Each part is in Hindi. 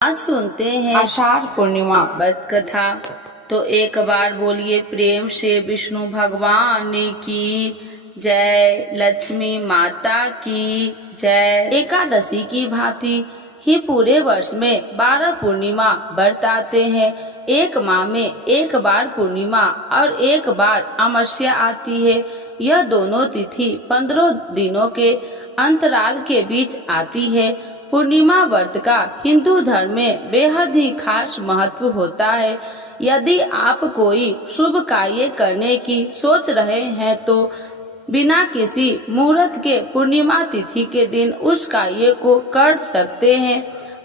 आज सुनते हैं आषाढ़ पूर्णिमा व्रत कथा। तो एक बार बोलिए प्रेम से विष्णु भगवान की जय, लक्ष्मी माता की जय। एकादशी की भांति ही पूरे वर्ष में 12 पूर्णिमा व्रत आते हैं। एक माह में एक बार पूर्णिमा और एक बार अमावस्या आती है। यह दोनों तिथि 15 दिनों के अंतराल के बीच आती है। पूर्णिमा व्रत का हिंदू धर्म में बेहद ही खास महत्व होता है। यदि आप कोई शुभ कार्य करने की सोच रहे हैं तो बिना किसी मुहूर्त के पूर्णिमा तिथि के दिन उस कार्य को कर सकते हैं।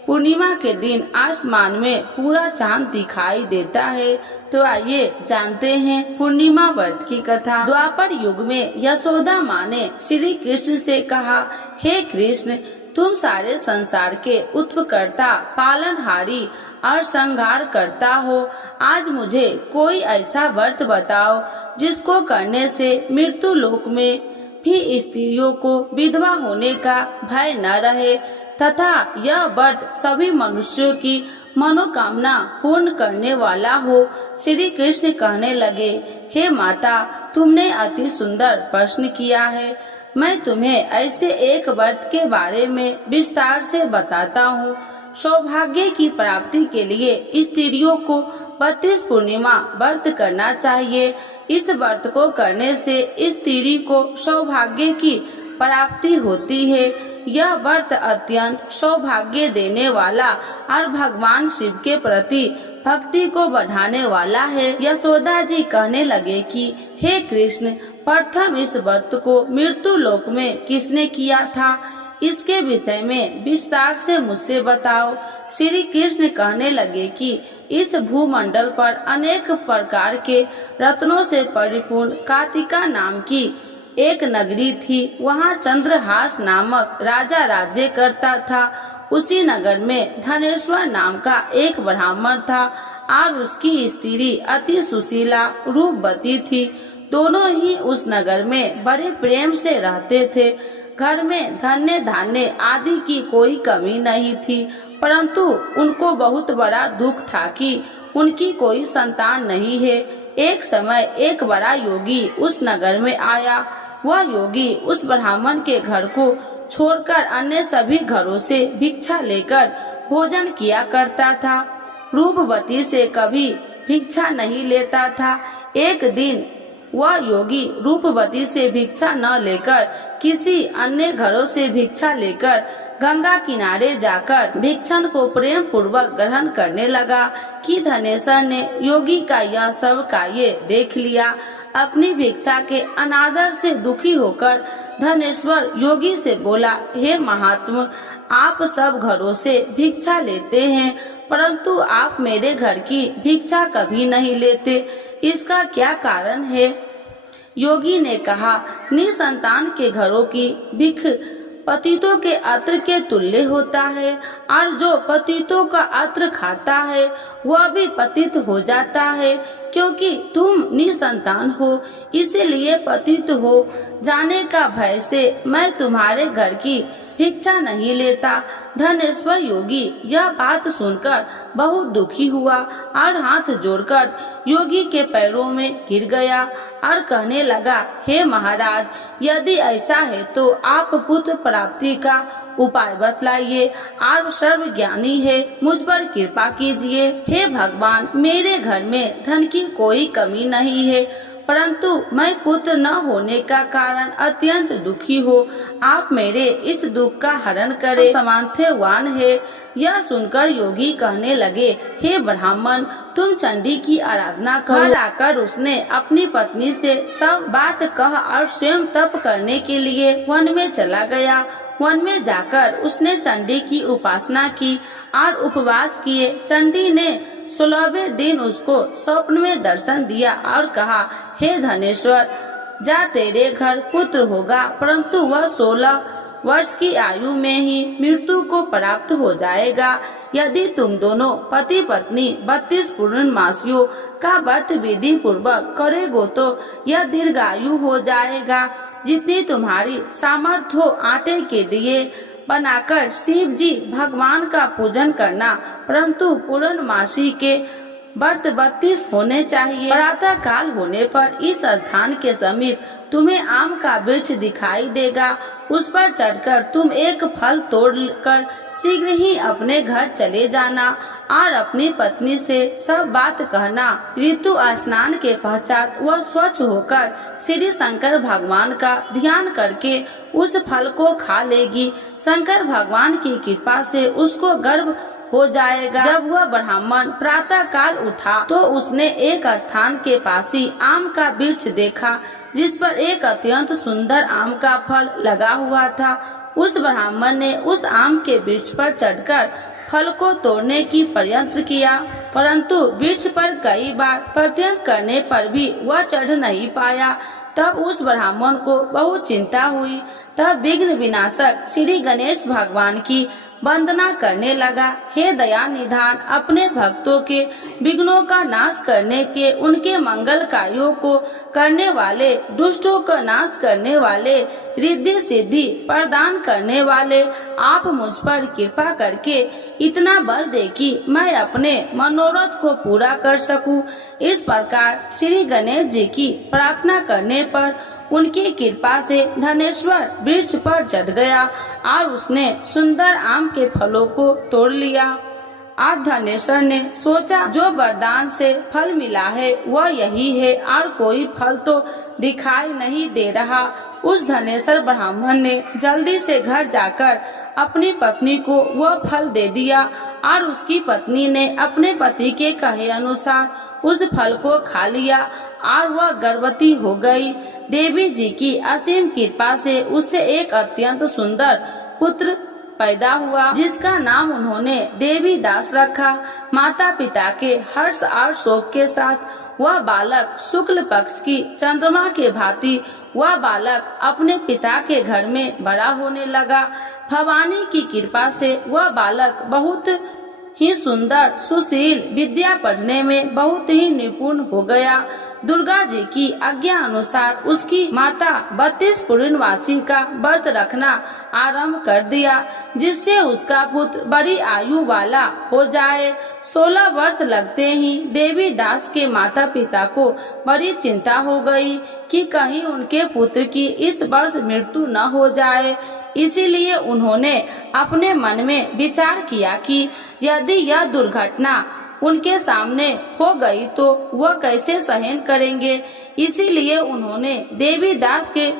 पूर्णिमा के दिन आसमान में पूरा चांद दिखाई देता है। तो आइए जानते हैं पूर्णिमा व्रत की कथा। द्वापर युग में यशोदा माँ ने श्री कृष्ण से कहा, हे कृष्ण, तुम सारे संसार के उत्पकर्ता, पालनहारी और संहार करता हो। आज मुझे कोई ऐसा व्रत बताओ जिसको करने से मृत्यु लोक में भी स्त्रियों को विधवा होने का भय न रहे तथा यह व्रत सभी मनुष्यों की मनोकामना पूर्ण करने वाला हो। श्री कृष्ण कहने लगे, हे माता, तुमने अति सुंदर प्रश्न किया है। मैं तुम्हें ऐसे एक व्रत के बारे में विस्तार से बताता हूँ। सौभाग्य की प्राप्ति के लिए स्त्रियों को 32 पूर्णिमा व्रत करना चाहिए। इस व्रत को करने से स्त्री को सौभाग्य की प्राप्ति होती है। यह व्रत अत्यंत सौभाग्य देने वाला और भगवान शिव के प्रति भक्ति को बढ़ाने वाला है। यशोदा जी कहने लगे कि हे कृष्ण, प्रथम इस व्रत को मृत्यु लोक में किसने किया था, इसके विषय में विस्तार से मुझसे बताओ। श्री कृष्ण कहने लगे कि इस भूमंडल पर अनेक प्रकार के रत्नों से परिपूर्ण कार्तिका नाम की एक नगरी थी। वहाँ चंद्रहास नामक राजा राज्य करता था। उसी नगर में धनेश्वर नाम का एक ब्राह्मण था और उसकी स्त्री अति सुशीला रूपवती थी। दोनों ही उस नगर में बड़े प्रेम से रहते थे। घर में धन्य धान्य आदि की कोई कमी नहीं थी, परंतु उनको बहुत बड़ा दुख था कि उनकी कोई संतान नहीं है। एक समय एक बड़ा योगी उस नगर में आया। वह योगी उस ब्राह्मण के घर को छोड़कर अन्य सभी घरों से भिक्षा लेकर भोजन किया करता था। रूपवती से कभी भिक्षा नहीं लेता था। एक दिन वह योगी रूपवती से भिक्षा न लेकर किसी अन्य घरों से भिक्षा लेकर गंगा किनारे जाकर भिक्षण को प्रेम पूर्वक ग्रहण करने लगा कि धनेश्वर ने योगी का यह सब कार्य देख लिया। अपनी भिक्षा के अनादर से दुखी होकर धनेश्वर योगी से बोला, हे महात्मा, आप सब घरों से भिक्षा लेते हैं, परंतु आप मेरे घर की भिक्षा कभी नहीं लेते। इसका क्या कारण है? योगी ने कहा, निसंतान के घरों की भिख पतितों के अत्र के तुल्य होता है और जो पतितों का अत्र खाता है वह भी पतित हो जाता है। क्योंकि तुम निसंतान हो, इसीलिए पतित हो जाने का भय से मैं तुम्हारे घर की भिक्षा नहीं लेता। धनेश्वर योगी यह बात सुनकर बहुत दुखी हुआ और हाथ जोड़कर योगी के पैरों में गिर गया और कहने लगा, हे महाराज, यदि ऐसा है तो आप पुत्र प्राप्ति का उपाय बतलाइए। आप सर्वज्ञानी है, मुझ पर कृपा कीजिए। हे भगवान, मेरे घर में धन की कोई कमी नहीं है, परंतु मैं पुत्र न होने का कारण अत्यंत दुखी हो। आप मेरे इस दुख का हरण करें, सामर्थ्यवान है। यह सुनकर योगी कहने लगे, हे ब्राह्मण, तुम चंडी की आराधना करो। घर आकर उसने अपनी पत्नी से सब बात कह और स्वयं तप करने के लिए वन में चला गया। वन में जाकर उसने चंडी की उपासना की और उपवास किए। चंडी ने 16वें दिन उसको स्वप्न में दर्शन दिया और कहा, हे धनेश्वर, जा, तेरे घर पुत्र होगा, परंतु वह 16 वर्ष की आयु में ही मृत्यु को प्राप्त हो जाएगा। यदि तुम दोनों पति पत्नी 32 पूर्णमासियों का व्रत विधि पूर्वक करेगो तो यह दीर्घायु हो जाएगा। जितनी तुम्हारी सामर्थ्य हो आटे के दिए बनाकर शिव जी भगवान का पूजन करना, परंतु पूर्णमासी के व्रत 32 होने चाहिए। प्रातः काल होने पर इस स्थान के समीप तुम्हें आम का वृक्ष दिखाई देगा। उस पर चढ़कर तुम एक फल तोड़कर शीघ्र ही अपने घर चले जाना और अपनी पत्नी से सब बात कहना। ऋतु स्नान के पश्चात वह स्वच्छ होकर श्री शंकर भगवान का ध्यान करके उस फल को खा लेगी। शंकर भगवान की कृपा से उसको गर्भ हो जाएगा। जब वह ब्राह्मण प्रातः काल उठा तो उसने एक स्थान के पास ही आम का वृक्ष देखा, जिस पर एक अत्यंत सुंदर आम का फल लगा हुआ था। उस ब्राह्मण ने उस आम के वृक्ष पर चढ़कर फल को तोड़ने की प्रयत्न किया, परंतु वृक्ष पर कई बार प्रयत्न करने पर भी वह चढ़ नहीं पाया। तब उस ब्राह्मण को बहुत चिंता हुई। तब विघ्न विनाशक श्री गणेश भगवान की वंदना करने लगा। हे दया निधान, अपने भक्तों के विघ्नों का नाश करने के, उनके मंगल कार्यों को करने वाले, दुष्टों का नाश करने वाले, रिद्धि सिद्धि प्रदान करने वाले, आप मुझ पर कृपा करके इतना बल दे कि मैं अपने मनोरथ को पूरा कर सकूं। इस प्रकार श्री गणेश जी की प्रार्थना करने पर उनकी कृपा से धनेश्वर वृक्ष पर चढ़ गया और उसने सुंदर आम के फलों को तोड़ लिया। और धनेश्वर ने सोचा, जो वरदान से फल मिला है वह यही है और कोई फल तो दिखाई नहीं दे रहा। उस धनेश्वर ब्राह्मण ने जल्दी से घर जाकर अपनी पत्नी को वह फल दे दिया और उसकी पत्नी ने अपने पति के कहे अनुसार उस फल को खा लिया और वह गर्भवती हो गई। देवी जी की असीम कृपा से उससे एक अत्यंत सुंदर पुत्र पैदा हुआ, जिसका नाम उन्होंने देवी दास रखा। माता पिता के हर्ष और शोक के साथ वह बालक शुक्ल पक्ष की चंद्रमा के भांति वह बालक अपने पिता के घर में बड़ा होने लगा। भवानी की कृपा से वह बालक बहुत ही सुंदर, सुशील, विद्या पढ़ने में बहुत ही निपुण हो गया। दुर्गा जी की आज्ञा अनुसार उसकी माता 32 पूर्णमासी का व्रत रखना आरंभ कर दिया, जिससे उसका पुत्र बड़ी आयु वाला हो जाए। 16 वर्ष लगते ही देवी दास के माता पिता को बड़ी चिंता हो गई कि कहीं उनके पुत्र की इस वर्ष मृत्यु न हो जाए। इसीलिए उन्होंने अपने मन में विचार किया कि यदि यह दुर्घटना उनके सामने हो गई तो वह कैसे सहन करेंगे। इसीलिए उन्होंने देवी दास के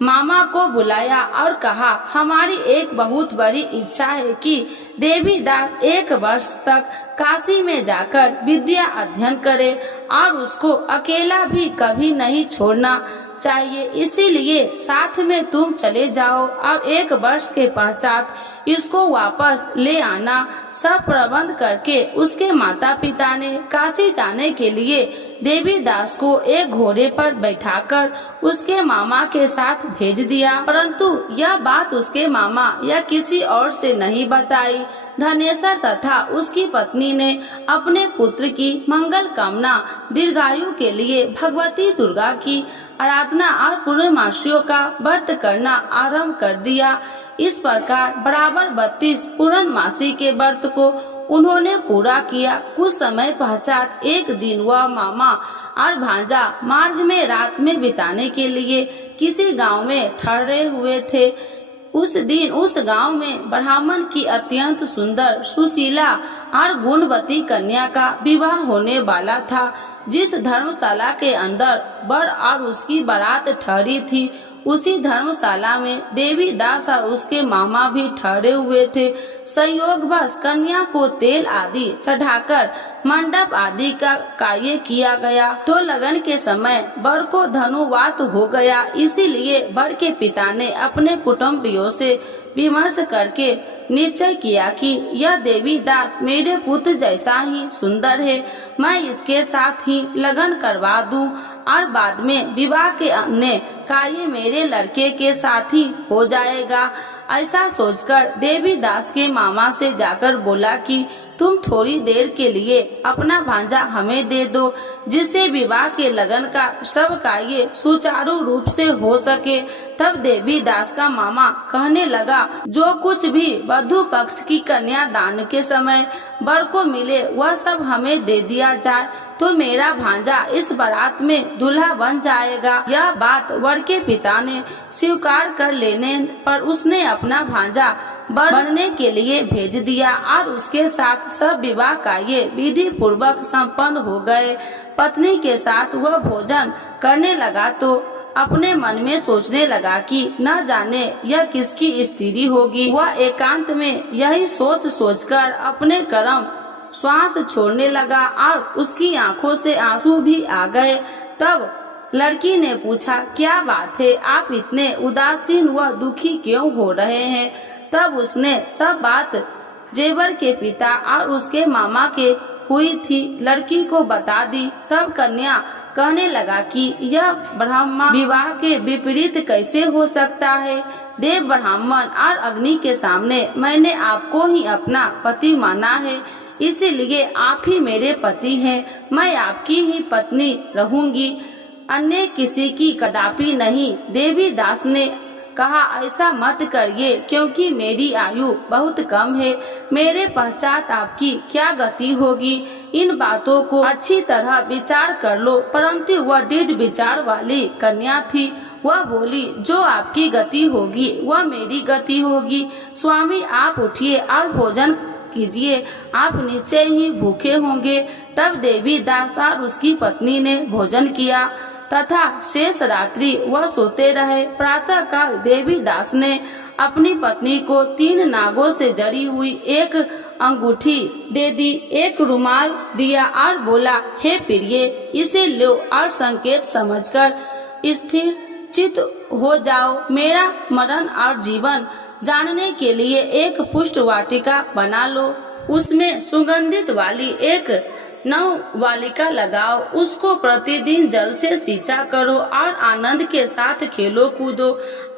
मामा को बुलाया और कहा, हमारी एक बहुत बड़ी इच्छा है कि देवी दास 1 वर्ष तक काशी में जाकर विद्या अध्ययन करे और उसको अकेला भी कभी नहीं छोड़ना चाहिए। इसीलिए साथ में तुम चले जाओ और 1 वर्ष के पश्चात इसको वापस ले आना। सब प्रबंध करके उसके माता पिता ने काशी जाने के लिए देवी दास को एक घोड़े पर बैठाकर उसके मामा के साथ भेज दिया, परंतु यह बात उसके मामा या किसी और से नहीं बताई। धनेश्वर तथा उसकी पत्नी ने अपने पुत्र की मंगल कामना दीर्घायु के लिए भगवती दुर्गा की आराधना और पूर्णमासियों का व्रत करना आरंभ कर दिया। इस प्रकार बराबर 32 पूर्णमासी के व्रत को उन्होंने पूरा किया। कुछ समय पश्चात एक दिन वह मामा और भांजा मार्ग में रात में बिताने के लिए किसी गांव में ठहरे हुए थे। उस दिन उस गांव में ब्राह्मण की अत्यंत सुंदर, सुशीला और गुणवती कन्या का विवाह होने वाला था। जिस धर्मशाला के अंदर वर और उसकी बारात ठहरी थी, उसी धर्मशाला में देवी दास और उसके मामा भी ठहरे हुए थे। संयोगवश कन्या को तेल आदि चढ़ाकर मंडप आदि का कार्य किया गया तो लगन के समय वर को धनुवात हो गया। इसीलिए वर के पिता ने अपने कुटुंबियों से विमर्श करके निश्चय किया कि यह देवी दास मेरे पुत्र जैसा ही सुंदर है, मैं इसके साथ ही लगन करवा दूं और बाद में विवाह के अन्य कार्य मेरे लड़के के साथ ही हो जाएगा। ऐसा सोचकर देवी दास के मामा से जाकर बोला कि तुम थोड़ी देर के लिए अपना भांजा हमें दे दो, जिससे विवाह के लगन का सब कार्य सुचारू रूप से हो सके। तब देवी दास का मामा कहने लगा, जो कुछ भी वधु पक्ष की कन्या दान के समय वर को मिले वह सब हमें दे दिया जाए, तो मेरा भांजा इस बारात में दूल्हा बन जाएगा। यह बात वर के पिता ने स्वीकार कर लेने पर उसने अपना भांजा वर बनने के लिए भेज दिया और उसके साथ सब विवाह कार्य विधि पूर्वक संपन्न हो गए। पत्नी के साथ वह भोजन करने लगा तो अपने मन में सोचने लगा कि न जाने यह किसकी स्त्री होगी। वह एकांत में यही सोच सोचकर अपने कर्म श्वास छोड़ने लगा और उसकी आंखों से आंसू भी आ गए। तब लड़की ने पूछा, क्या बात है, आप इतने उदासीन व दुखी क्यों हो रहे हैं? तब उसने सब बात जेवर के पिता और उसके मामा के हुई थी लड़की को बता दी। तब कन्या कहने लगा कि यह ब्राह्मण विवाह के विपरीत कैसे हो सकता है? देव ब्राह्मण और अग्नि के सामने मैंने आपको ही अपना पति माना है, इसीलिए आप ही मेरे पति हैं। मैं आपकी ही पत्नी रहूंगी, अन्य किसी की कदापि नहीं। देवी दास ने कहा, ऐसा मत करिए, क्योंकि मेरी आयु बहुत कम है। मेरे पश्चात आपकी क्या गति होगी? इन बातों को अच्छी तरह विचार कर लो। परंतु वह दृढ़ विचार वाली कन्या थी। वह बोली, जो आपकी गति होगी वह मेरी गति होगी। स्वामी, आप उठिए और भोजन कीजिए, आप निश्चय ही भूखे होंगे। तब देवी दास और उसकी पत्नी ने भोजन किया तथा शेष रात्रि वह सोते रहे। प्रातः काल देवी दास ने अपनी पत्नी को 3 नागों से जड़ी हुई एक अंगूठी दे दी, एक रुमाल दिया और बोला, हे प्रिय, इसे लो और संकेत समझकर स्थिर चित हो जाओ। मेरा मरण और जीवन जानने के लिए एक पुष्ट वाटिका बना लो, उसमें सुगंधित वाली एक नववालिका लगाओ, उसको प्रतिदिन जल से सिंचा करो और आनंद के साथ खेलो कूदो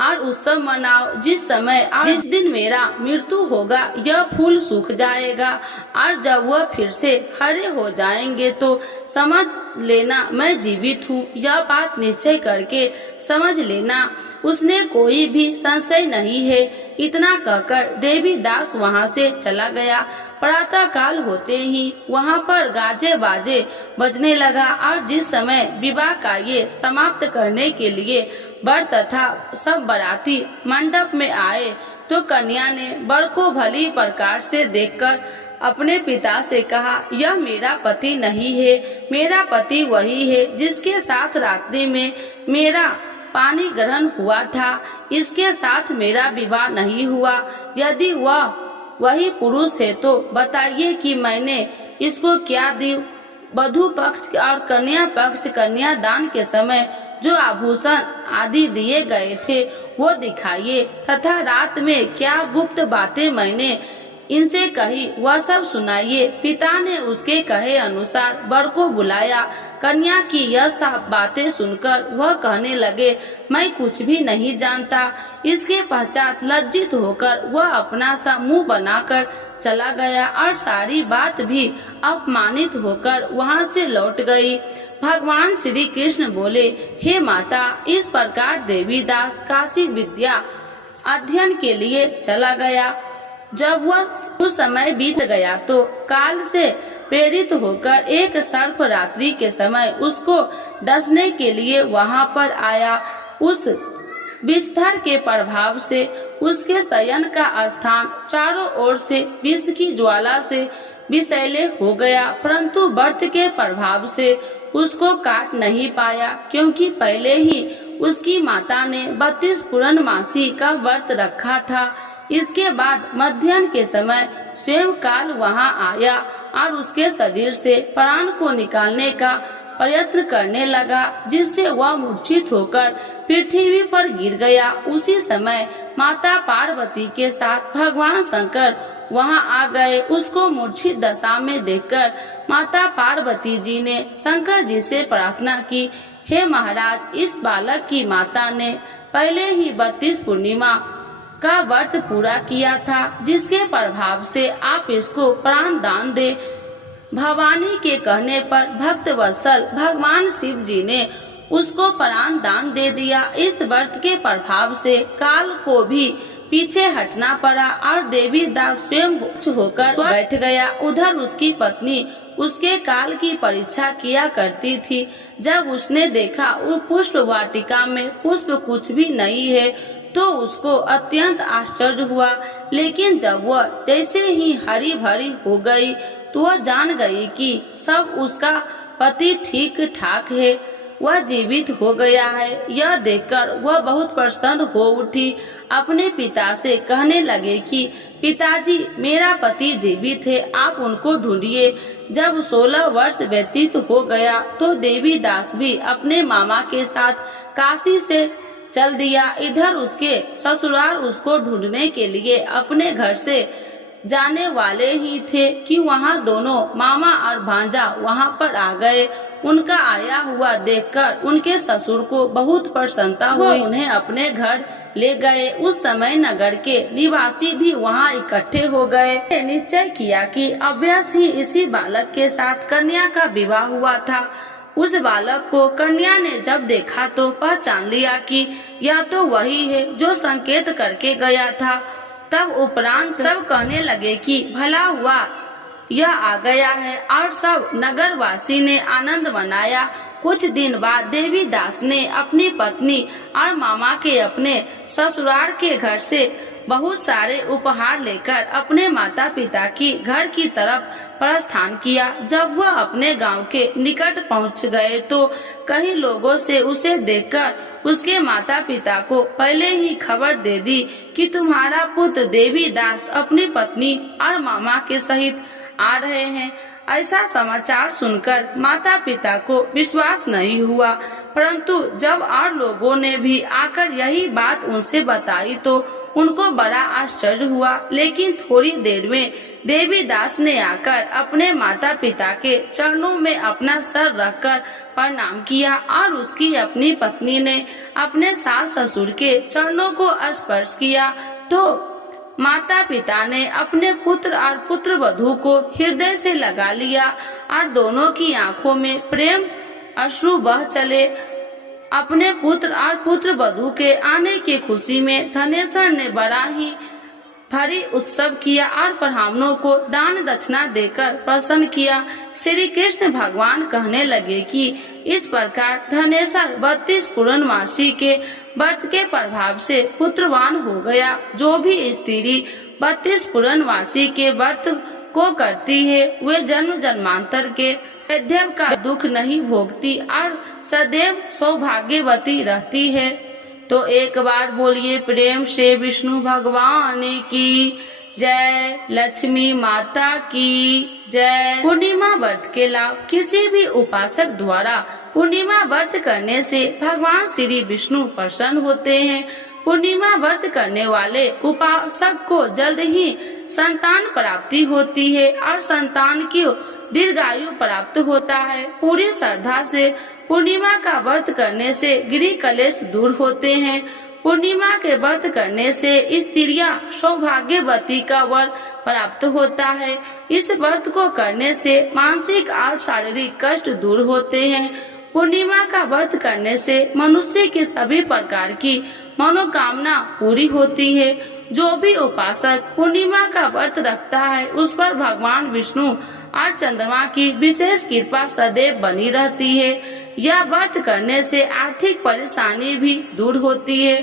और उत्सव मनाओ। जिस समय और जिस दिन मेरा मृत्यु होगा यह फूल सूख जाएगा और जब वह फिर से हरे हो जाएंगे तो समझ लेना मैं जीवित हूँ। यह बात निश्चय करके समझ लेना, उसने कोई भी संशय नहीं है। इतना कहकर देवी दास वहाँ से चला गया। प्रातः काल होते ही वहाँ पर गाजे बाजे बजने लगा और जिस समय विवाह कार्य समाप्त करने के लिए वर तथा सब बाराती मंडप में आए तो कन्या ने वर को भली प्रकार से देखकर अपने पिता से कहा, यह मेरा पति नहीं है, मेरा पति वही है जिसके साथ रात्रि में मेरा पानी ग्रहण हुआ था। इसके साथ मेरा विवाह नहीं हुआ। यदि वह वही पुरुष है तो बताइए कि मैंने इसको क्या दी। वधु पक्ष और कन्या पक्ष कन्यादान के समय जो आभूषण आदि दिए गए थे वो दिखाइए तथा रात में क्या गुप्त बातें मैंने इनसे कही वह सब सुनाइए। पिता ने उसके कहे अनुसार वर को बुलाया। कन्या की यह सब बातें सुनकर वह कहने लगे, मैं कुछ भी नहीं जानता। इसके पश्चात लज्जित होकर वह अपना सा मुंह बनाकर चला गया और सारी बात भी अपमानित होकर वहां से लौट गई। भगवान श्री कृष्ण बोले, हे माता, इस प्रकार देवीदास काशी विद्या अध्ययन के लिए चला गया। जब वह कुछ समय बीत गया तो काल से प्रेरित होकर एक सर्प रात्रि के समय उसको डसने के लिए वहां पर आया। उस विस्तार के प्रभाव से उसके शयन का स्थान चारों ओर से विष की ज्वाला से विषैले हो गया, परंतु व्रत के प्रभाव से उसको काट नहीं पाया, क्योंकि पहले ही उसकी माता ने 32 पूर्णमासी का व्रत रखा था। इसके बाद मध्याह्न के समय स्वयं काल वहां आया और उसके शरीर से प्राण को निकालने का प्रयत्न करने लगा, जिससे वह मूर्छित होकर पृथ्वी पर गिर गया। उसी समय माता पार्वती के साथ भगवान शंकर वहां आ गए। उसको मूर्छित दशा में देखकर माता पार्वती जी ने शंकर जी से प्रार्थना की, हे महाराज, इस बालक की माता ने पहले ही 32 पूर्णिमा का व्रत पूरा किया था, जिसके प्रभाव से आप इसको प्राण दान दे। भवानी के कहने पर भक्त वत्सल भगवान शिव जी ने उसको प्राण दान दे दिया। इस व्रत के प्रभाव से काल को भी पीछे हटना पड़ा और देवी दास स्वयं होकर बैठ गया। उधर उसकी पत्नी उसके काल की परीक्षा किया करती थी। जब उसने देखा वो पुष्प वाटिका में पुष्प कुछ भी नहीं है तो उसको अत्यंत आश्चर्य हुआ, लेकिन जब वह जैसे ही हरी भरी हो गई तो वह जान गई कि सब उसका पति ठीक ठाक है, वह जीवित हो गया है। यह देखकर वह बहुत प्रसन्न हो उठी। अपने पिता से कहने लगे कि पिताजी, मेरा पति जीवित है, आप उनको ढूंढिए। जब 16 वर्ष व्यतीत हो गया तो देवी दास भी अपने मामा के साथ काशी से चल दिया। इधर उसके ससुराल उसको ढूंढने के लिए अपने घर से जाने वाले ही थे कि वहाँ दोनों मामा और भांजा वहाँ पर आ गए। उनका आया हुआ देखकर उनके ससुर को बहुत प्रसन्नता हुई। उन्हें अपने घर ले गए। उस समय नगर के निवासी भी वहाँ इकट्ठे हो गए। निश्चय किया कि अभ्यास ही इसी बालक के साथ कन्या का विवाह हुआ था। उस बालक को कन्या ने जब देखा तो पहचान लिया कि यह तो वही है जो संकेत करके गया था। तब उपरांत सब कहने लगे कि भला हुआ यह आ गया है, और सब नगर वासी ने आनंद मनाया। कुछ दिन बाद देवी दास ने अपनी पत्नी और मामा के अपने ससुराल के घर से बहुत सारे उपहार लेकर अपने माता पिता की घर की तरफ प्रस्थान किया। जब वह अपने गांव के निकट पहुंच गए तो कई लोगों से उसे देखकर उसके माता पिता को पहले ही खबर दे दी कि तुम्हारा पुत्र देवी दास अपनी पत्नी और मामा के सहित आ रहे हैं। ऐसा समाचार सुनकर माता पिता को विश्वास नहीं हुआ, परंतु जब और लोगों ने भी आकर यही बात उनसे बताई तो उनको बड़ा आश्चर्य हुआ। लेकिन थोड़ी देर में देवी दास ने आकर अपने माता पिता के चरणों में अपना सर रखकर प्रणाम किया और उसकी अपनी पत्नी ने अपने सास ससुर के चरणों को स्पर्श किया तो माता पिता ने अपने पुत्र और पुत्र वधू को हृदय से लगा लिया और दोनों की आंखों में प्रेम अश्रु बह चले। अपने पुत्र और पुत्र वधू के आने की खुशी में धनेश्वर ने बड़ा ही भारी उत्सव किया और ब्राह्मणों को दान दक्षिणा देकर प्रसन्न किया। श्री कृष्ण भगवान कहने लगे कि इस प्रकार धनेश्वर 32 पूर्णमासी के व्रत के प्रभाव से पुत्रवान हो गया। जो भी स्त्री 32 पूर्णमासी के व्रत को करती है वे जन्म जन्मांतर के वैधव्य का दुख नहीं भोगती और सदैव सौभाग्यवती रहती है। तो एक बार बोलिए प्रेम से विष्णु भगवान की जय, लक्ष्मी माता की जय। पूर्णिमा व्रत के लाभ। किसी भी उपासक द्वारा पूर्णिमा व्रत करने से भगवान श्री विष्णु प्रसन्न होते हैं। पूर्णिमा व्रत करने वाले उपासक को जल्द ही संतान प्राप्ति होती है और संतान की दीर्घायु प्राप्त होता है। पूरी श्रद्धा से पूर्णिमा का व्रत करने से गृह कलेश दूर होते हैं। पूर्णिमा के व्रत करने से स्त्रियां सौभाग्यवती का वर प्राप्त होता है। इस व्रत को करने से मानसिक और शारीरिक कष्ट दूर होते हैं। पूर्णिमा का व्रत करने से मनुष्य की सभी प्रकार की मनोकामना पूरी होती है। जो भी उपासक पूर्णिमा का व्रत रखता है उस पर भगवान विष्णु और चंद्रमा की विशेष कृपा सदैव बनी रहती है। यह व्रत करने से आर्थिक परेशानी भी दूर होती है।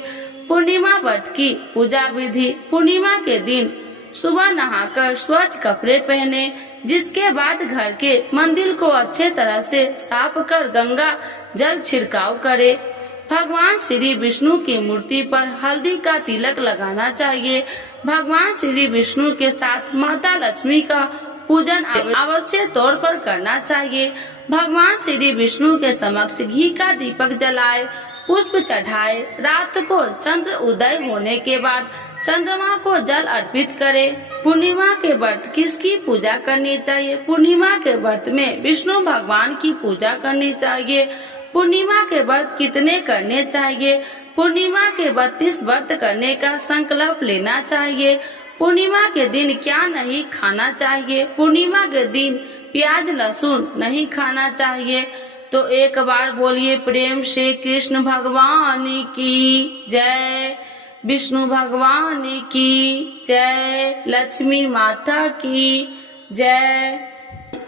पूर्णिमा व्रत की पूजा विधि। पूर्णिमा के दिन सुबह नहाकर स्वच्छ कपड़े पहने, जिसके बाद घर के मंदिर को अच्छे तरह से साफ कर गंगा जल छिड़काव करे। भगवान श्री विष्णु की मूर्ति पर हल्दी का तिलक लगाना चाहिए। भगवान श्री विष्णु के साथ माता लक्ष्मी का पूजन अवश्य तौर पर करना चाहिए। भगवान श्री विष्णु के समक्ष घी का दीपक जलाए, पुष्प चढ़ाए। रात को चंद्र उदय होने के बाद चंद्रमा को जल अर्पित करे। पूर्णिमा के व्रत किसकी पूजा करनी चाहिए? पूर्णिमा के व्रत में विष्णु भगवान की पूजा करनी चाहिए। पूर्णिमा के व्रत कितने करने चाहिए? पूर्णिमा के 32 व्रत करने का संकल्प लेना चाहिए। पूर्णिमा के दिन क्या नहीं खाना चाहिए? पूर्णिमा के दिन प्याज लहसुन नहीं खाना चाहिए। तो एक बार बोलिए प्रेम से कृष्ण भगवान की जय, विष्णु भगवान की जय, लक्ष्मी माता की जय।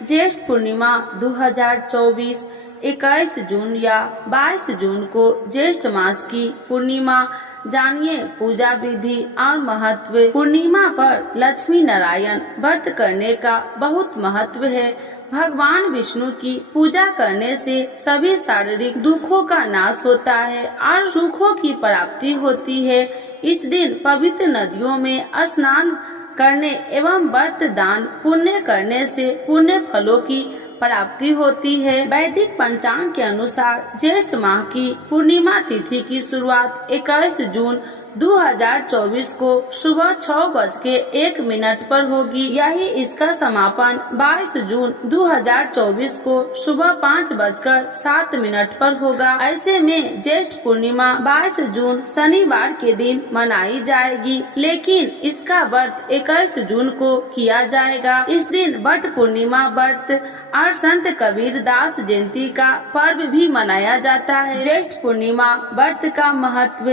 ज्येष्ठ पूर्णिमा 2024 21 जून या 22 जून को ज्येष्ठ मास की पूर्णिमा। जानिए पूजा विधि और महत्व। पूर्णिमा पर लक्ष्मी नारायण व्रत करने का बहुत महत्व है। भगवान विष्णु की पूजा करने से सभी शारीरिक दुखों का नाश होता है और सुखों की प्राप्ति होती है। इस दिन पवित्र नदियों में स्नान करने एवं व्रत दान पुण्य करने से पुण्य फलों की प्राप्ति होती है। वैदिक पंचांग के अनुसार ज्येष्ठ माह की पूर्णिमा तिथि की शुरुआत 21 जून 2024 को सुबह 6:01 पर होगी। यही इसका समापन 22 जून 2024 को सुबह 5:07 पर होगा। ऐसे में ज्येष्ठ पूर्णिमा 22 जून शनिवार के दिन मनाई जाएगी, लेकिन इसका व्रत 21 जून को किया जाएगा। इस दिन वट पूर्णिमा व्रत और संत कबीर दास जयंती का पर्व भी मनाया जाता है। ज्येष्ठ पूर्णिमा व्रत का महत्व।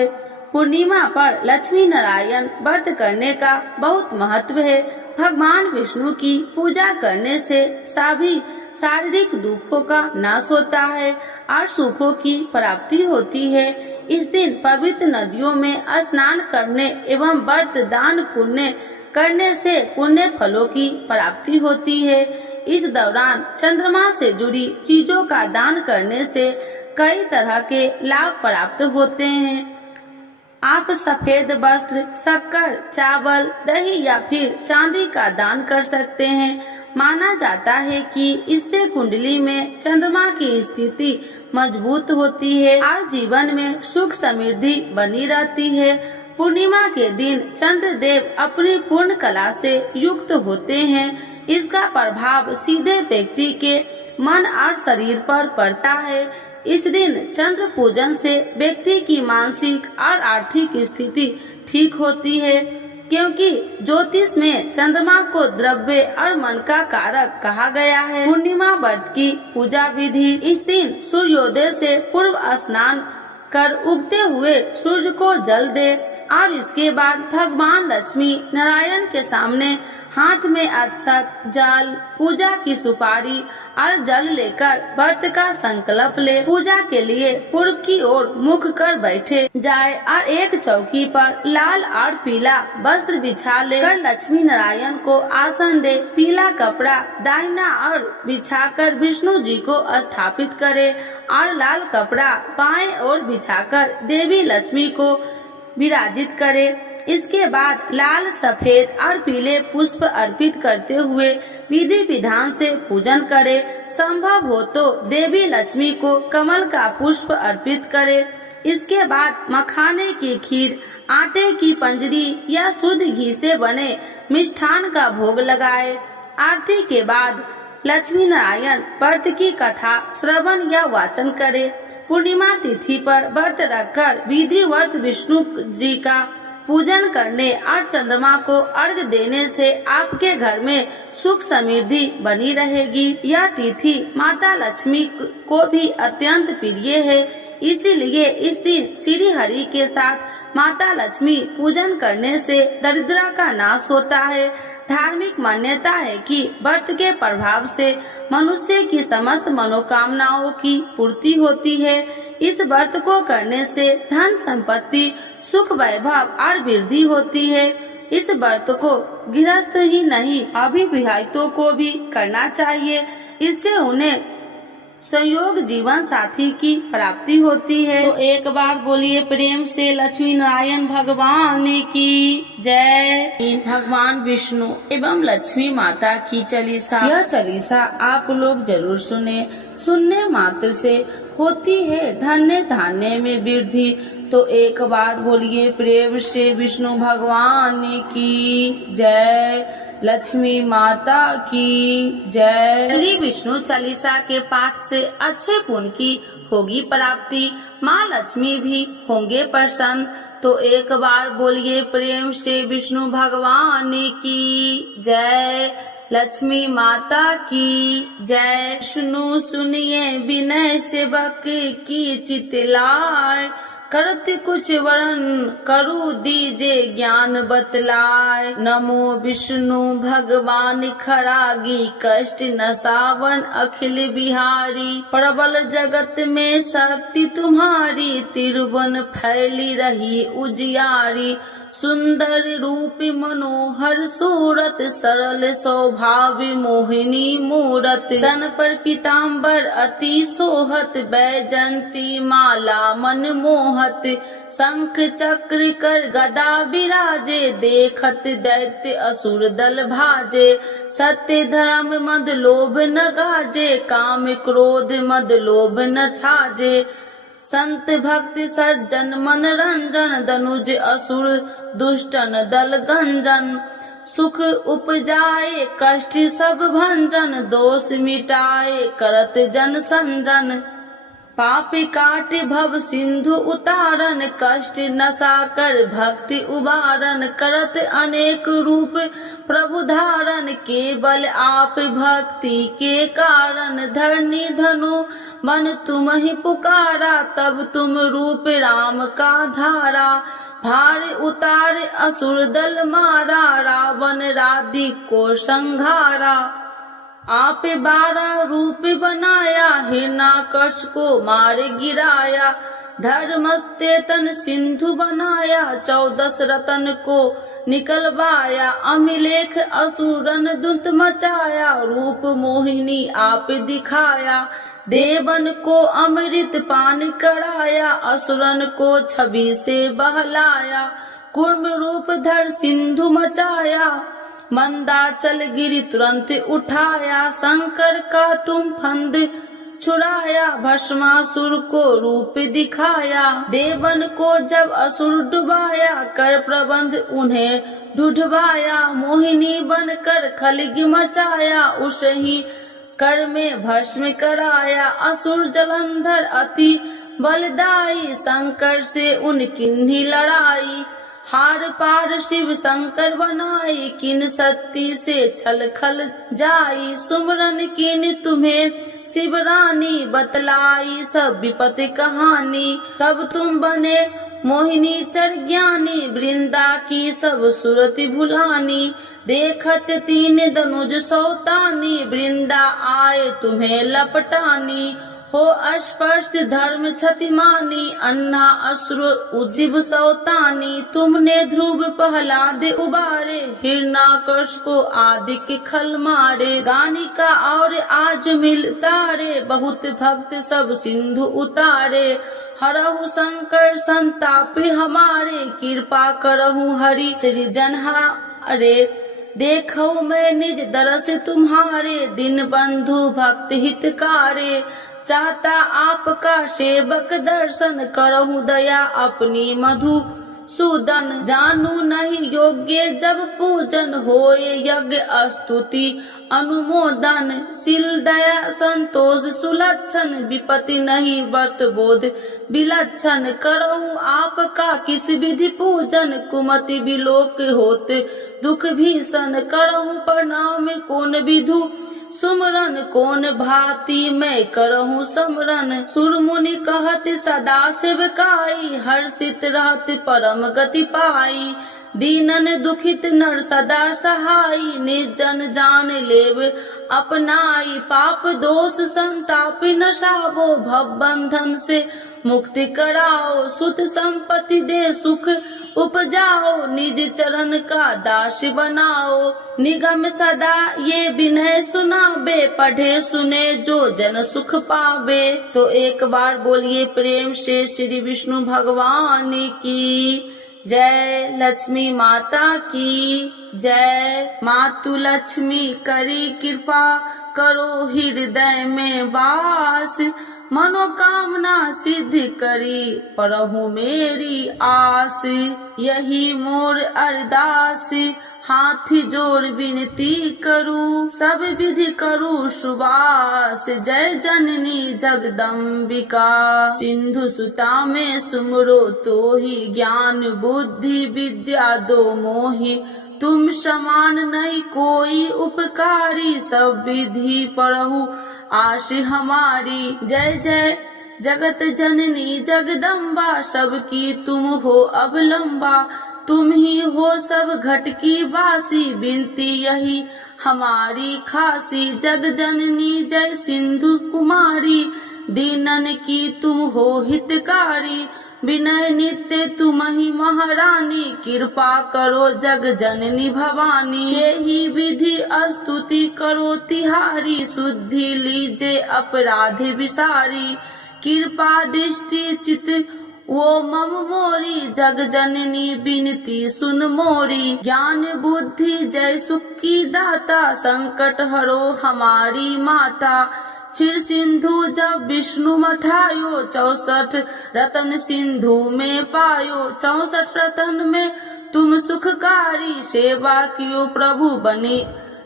पूर्णिमा पर लक्ष्मी नारायण व्रत करने का बहुत महत्व है। भगवान विष्णु की पूजा करने से सभी शारीरिक दुखों का नाश होता है और सुखों की प्राप्ति होती है। इस दिन पवित्र नदियों में स्नान करने एवं व्रत दान पुण्य करने से पुण्य फलों की प्राप्ति होती है। इस दौरान चंद्रमा से जुड़ी चीजों का दान करने से कई तरह के लाभ प्राप्त होते हैं। आप सफेद वस्त्र, शक्कर, चावल, दही या फिर चांदी का दान कर सकते हैं। माना जाता है कि इससे कुंडली में चंद्रमा की स्थिति मजबूत होती है और जीवन में सुख समृद्धि बनी रहती है। पूर्णिमा के दिन चंद्र देव अपनी पूर्ण कला से युक्त होते हैं। इसका प्रभाव सीधे व्यक्ति के मन और शरीर पर पड़ता है। इस दिन चंद्र पूजन से व्यक्ति की मानसिक और आर्थिक स्थिति ठीक होती है, क्योंकि ज्योतिष में चंद्रमा को द्रव्य और मन का कारक कहा गया है। पूर्णिमा व्रत की पूजा विधि। इस दिन सूर्योदय से पूर्व स्नान कर उगते हुए सूर्य को जल दे और इसके बाद भगवान लक्ष्मी नारायण के सामने हाथ में अक्षत, जल, पूजा की सुपारी और जल लेकर व्रत का संकल्प ले। पूजा के लिए पूर्व की ओर मुख कर बैठे जाए और एक चौकी पर लाल और पीला वस्त्र बिछा ले कर लक्ष्मी नारायण को आसन दे। पीला कपड़ा दाहिना और बिछाकर विष्णु जी को स्थापित करे और लाल कपड़ा बाएं ओर बिछाकर देवी लक्ष्मी को विराजित करे। इसके बाद लाल, सफेद और पीले पुष्प अर्पित करते हुए विधि विधान से पूजन करे। संभव हो तो देवी लक्ष्मी को कमल का पुष्प अर्पित करे। इसके बाद मखाने की खीर, आटे की पंजरी या शुद्ध घी से बने मिष्ठान का भोग लगाए। आरती के बाद लक्ष्मी नारायण व्रत की कथा श्रवण या वाचन करे। पूर्णिमा तिथि पर व्रत रखकर विधिवत विष्णु जी का पूजन करने और चंद्रमा को अर्घ्य देने से आपके घर में सुख समृद्धि बनी रहेगी। यह तिथि माता लक्ष्मी को भी अत्यंत प्रिय है, इसीलिए इस दिन श्री हरि के साथ माता लक्ष्मी पूजन करने से दरिद्रता का नाश होता है। धार्मिक मान्यता है कि व्रत के प्रभाव से मनुष्य की समस्त मनोकामनाओं की पूर्ति होती है। इस व्रत को करने से धन संपत्ति, सुख, वैभव और वृद्धि होती है। इस व्रत को गृहस्थ ही नहीं अविवाहितों को भी करना चाहिए। इससे उन्हें संयोग जीवन साथी की प्राप्ति होती है। तो एक बार बोलिए प्रेम से लक्ष्मी नारायण भगवान की जय। भगवान विष्णु एवं लक्ष्मी माता की चालीसा। यह चालीसा आप लोग जरूर सुने। सुनने मात्र से होती है धन्य धान्य में वृद्धि। तो एक बार बोलिए प्रेम से विष्णु भगवान की जय, लक्ष्मी माता की जय। श्री विष्णु चालीसा के पाठ से अच्छे पुण्य की होगी प्राप्ति, माँ लक्ष्मी भी होंगे प्रसन्न। तो एक बार बोलिए प्रेम से विष्णु भगवान की जय, लक्ष्मी माता की जय। विष्णु सुनिए विनय सेवक की चितलाय, करत कुछ वरण करु दीजे ज्ञान बतलाय। नमो विष्णु भगवान खरागी, कष्ट नसावन अखिल बिहारी। प्रबल जगत में शक्ति तुम्हारी, तिरुवन फैली रही उजियारी। सुंदर रूप मनोहर सूरत, सरल स्वभाव मोहिनी मूरत। तन पर पीताम्बर अति सोहत, बैजंती माला मन मोहत। शंख चक्र कर गदा विराजे, देखत दैत्य असुर दल भाजे। सत्य धर्म मद लोभ न गाजे, काम क्रोध मद लोभ न छाजे। संत भक्त सज्जन मन रंजन, दनुज असुर दुष्टन दल गंजन। सुख उपजाए कष्ट सब भंजन, दोष मिटाए करत जन संजन। पाप काट भव सिंधु उतारन, कष्ट नसा कर भक्ति उबारन। करत अनेक रूप प्रभु धारण, केवल आप भक्ति के कारण। धरनी धनु मन तुम ही पुकारा, तब तुम रूप राम का धारा। भार उतार असुर दल मारा, रावण राधिक को संघारा। आप 12 रूप बनाया, हिरण्याकश को मार गिराया। धर्म तेतन सिंधु बनाया, 14 रतन को निकलवाया। अमिलेख असुरन दुत मचाया, रूप मोहिनी आप दिखाया। देवन को अमृत पान कराया, असुरन को छवि से बहलाया। कूर्म रूप धर सिंधु मचाया, मंदाचल गिरि तुरंत उठाया। शंकर का तुम फंद छुड़ाया, भस्मासुर को रूप दिखाया। देवन को जब असुर डुबाया, कर प्रबंध उन्हें ढूंढवाया। मोहिनी बनकर खलगी मचाया, उसे ही कर में भस्म कराया। असुर जलंधर अति बलदाई, शंकर से उनकी लड़ाई। हार पार शिव शंकर बनाई, किन सत्ती से छल खल जाई। सुमरन किन तुम्हें शिव रानी, बतलाई सब विपत्ति कहानी। तब तुम बने मोहिनी चर ज्ञानी, वृंदा की सब सुरति भुलानी। देखत 3 दनुज सौतानी, वृंदा आए तुम्हें लपटानी। हो स्पर्श धर्म क्षतिमानी, अन्ना असुर उज्जीव सौतानी। तुमने ध्रुव प्रहलाद उबारे, हिरण्याकश को आदि के खल मारे। गानिका और आज मिल तारे, बहुत भक्त सब सिंधु उतारे। हरहु शंकर संताप हमारे, कृपा करहु हरि सृजनहा अरे। देखो मैं निज दरस तुम्हारे, दिन बंधु भक्त हितकारे। चाहता आपका सेवक दर्शन, करहु दया अपनी मधु सूदन। जानू नहीं योग्य जब पूजन, होए यज्ञ स्तुति अनुमोदन। शील दया संतोष सुलक्षण, विपत्ति नहीं व्रत बोध विलक्षण। करहु आपका किस विधि पूजन, कुमति विलोक होत दुख भीषण। करहु प्रणाम कौन विधु सुमरन, कौन भांति मैं करहूँ समरन। सुर मुनि कहत सदा सेवकाई, हर्षित रहत परम गति पाई। दीनन दुखित नर सदा सहाई, निर्जन जान लेव अपनाई। पाप दोष संताप नसावो, भव बंधन से मुक्ति कराओ। सुत संपत्ति दे सुख उपजाओ, निज चरण का दास बनाओ। निगम सदा ये विनय सुनाबे, पढ़े सुने जो जन सुख पावे। तो एक बार बोलिए प्रेम से श्री विष्णु भगवान की जय, लक्ष्मी माता की जय। मातु लक्ष्मी करी कृपा, करो हृदय में वास। मनोकामना सिद्ध करी, परहु मेरी आस। यही मोर अरदास, हाथ जोड़ विनती करूं, सब विधि करूं सुबास, जय जननी जगदम्बिका। सिंधु सुता में सुमरो तो ही, ज्ञान बुद्धि विद्या दो मोहि, तुम समान नहीं कोई उपकारी, सब विधि पढ़ू आश हमारी। जय जय जगत जननी जगदम्बा, सबकी तुम हो अवलंबा, तुम ही हो सब घट की वासी, विनती यही हमारी खासी। जग जननी जय सिंधु कुमारी, दीनन की तुम हो हितकारी, विनय नित्य तुम ही महारानी, कृपा करो जग जननी भवानी। यही विधि स्तुति करो तिहारी, शुद्धि लीजे अपराध विसारी, कृपा दृष्टि चित वो मम मोरी, जग जननी बिनती सुन मोरी। ज्ञान बुद्धि जय सुख की दाता, संकट हरो हमारी माता। क्षीर सिंधु जब विष्णु मथायो, 64 रतन सिंधु में पायो, 64 रतन में तुम सुखकारी, सेवा कियो प्रभु बने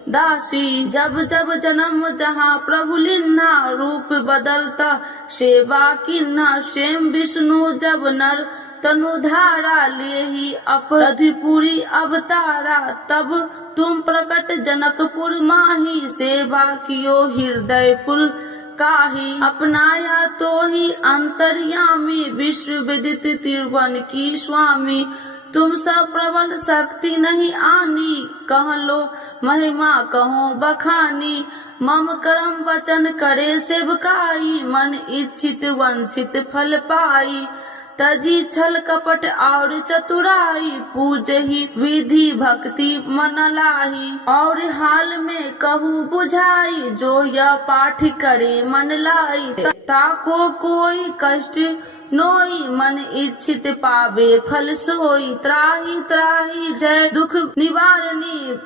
दासी। जब जब जन्म जहाँ प्रभु लिन्हा, रूप बदलता सेवा किन्हा, स्वयं विष्णु जब नर तनु धारा, ले ही अपराधिपुरी अवतारा, तब तुम प्रकट जनकपुर माही, सेवा कियो हृदय पुल काही। अपनाया तो ही अंतर्यामी, विश्व विदित त्रिभुवन की स्वामी, तुम सब प्रबल शक्ति नहीं आनी, कह लो महिमा कहो बखानी। मम कर्म वचन करे सेवकाई, मन इच्छित वंचित फल पाई। तजी छल कपट और चतुराई, पूज ही विधि भक्ति मन लाही। और हाल में कहूँ बुझाई, जो यह पाठ करे मन लाई। ताको कोई कष्ट नोई, मन इच्छित पावे फल सोई। त्राही त्राही जय दुख निवारणी,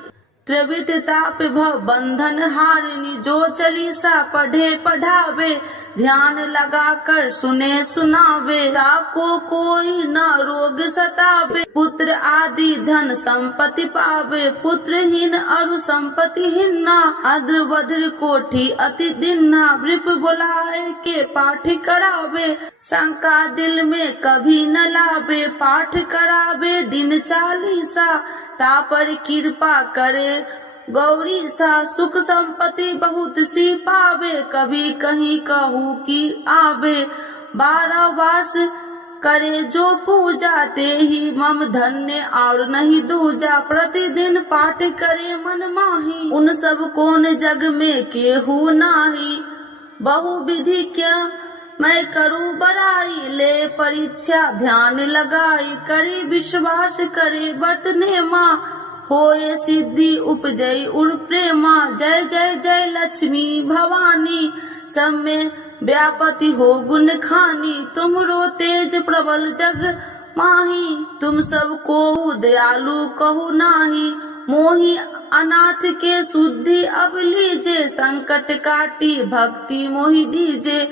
त्रिविध ताप भव बंधन हारिणी। जो चालीसा पढ़े पढ़ावे, ध्यान लगा कर सुने सुनावे। ताको कोई न रोग सतावे, पुत्र आदि धन संपत्ति पावे। पुत्रहीन अरु संपत्ति हिन्ना, अद्र वज्र कोठी अति दिन्ना। वृप बुलाए के पाठ करावे, शंका दिल में कभी न लावे। पाठ करावे दिन चालीसा, तापर कृपा करे गौरी सा। सुख संपत्ति बहुत सी पावे, कभी कहीं कहूँ की आवे। 12 वास करे जो पूजा, ते ही मम धन्य और नहीं दूजा। प्रतिदिन पाठ करे मन माही, उन सब कौन जग में केहू नाही। बहु विधि क्या मैं करूँ बड़ाई, ले परीक्षा ध्यान लगाई। करे विश्वास करे बरतने माँ, होए सिद्धि उपजई उर प्रेमा। जय जय जय लक्ष्मी भवानी, सब में व्यापति हो गुण खानी। तुमरो तेज प्रबल जग माही, तुम सब को दयालु कहु नाही। मोहि अनाथ के शुद्धि अब लीजे, संकट काटी भक्ति मोहि दीजे।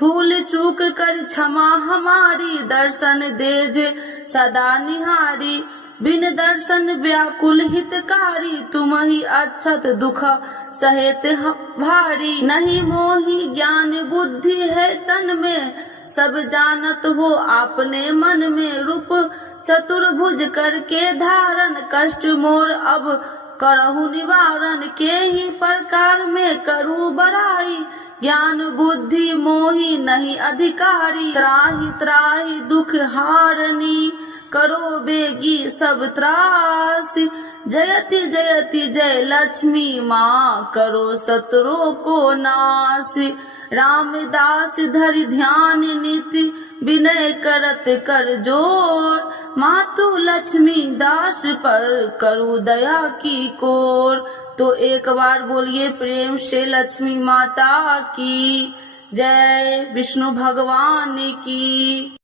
भूल चूक कर क्षमा हमारी, दर्शन देजे सदा निहारी। बिन दर्शन व्याकुल हितकारी, तुम ही अक्षत दुख सहेत भारी। नहीं मोहि ज्ञान बुद्धि है तन में, सब जानत हो आपने मन में। रूप चतुर्भुज करके धारण, कष्ट मोर अब करहु निवारण। के ही प्रकार में करूँ बड़ाई, ज्ञान बुद्धि मोहि नहीं अधिकारी। त्राहि त्राहि दुख हारनी, करो बेगी सब त्रासी। जयति जयति जय लक्ष्मी माँ, करो शत्रु को नाश। रामदास धरि ध्यान निति, विनय करत कर जोर। मातु लक्ष्मी दास पर करू दया की कोर। तो एक बार बोलिए प्रेम से लक्ष्मी माता की जय, विष्णु भगवान की।